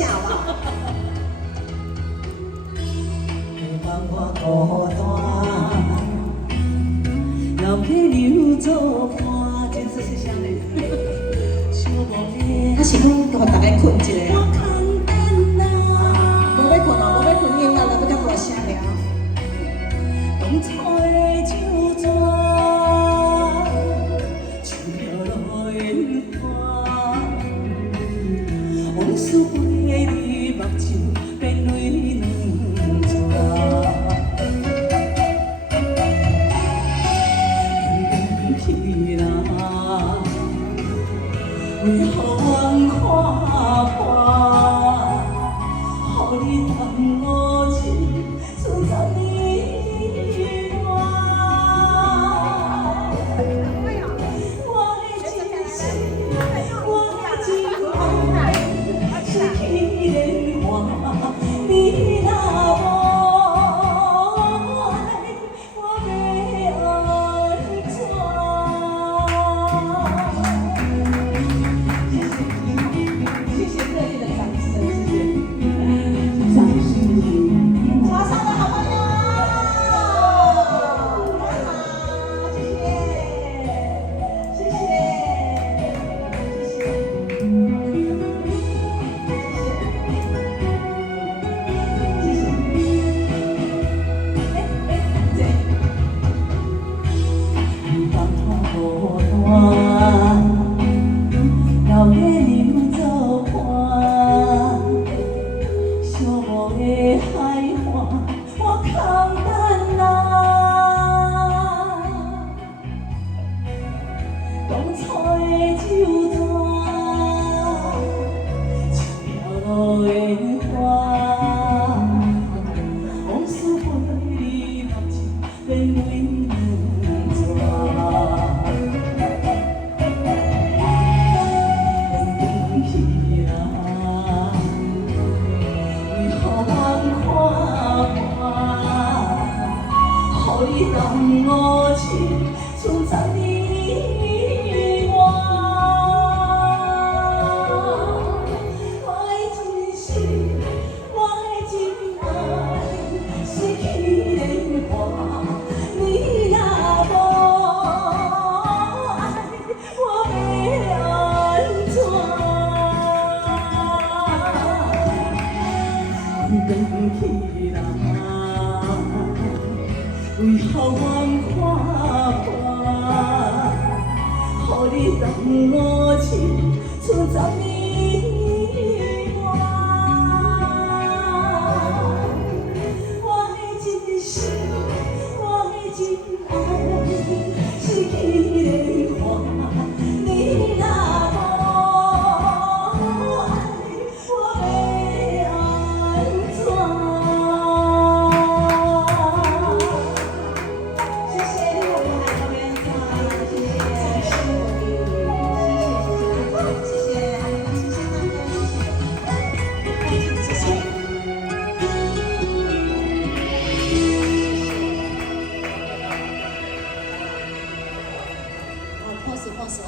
下好不好？望我孤单，留给你做伴，真是谢谢你。他是讲互大家困一下啊。无要困哦，无要困，音乐来要较大声了。当初的酒樽，像飘落的花，往事飞离目睭，变泪两逝。去啦，为何阮看破？予你当我情，存在你我。我的真心，我的情爱，失去莲花，你若无爱，我要安怎？谢谢热烈的掌声，谢谢。掌声，华山的好朋友，谢谢，谢谢，谢谢，谢谢。当我孤单，留给你做伴。寂寞的海岸，我空等啊。当初的酒樽，像飘落的花，往事飞离目睭，变泪两逝。去啦。为何阮看破？予你当我情，存在你我。我的真心，我的真爱，失去莲花，你若无爱，我要安怎？回去啦，为何阮看破？予你当我情，存在你。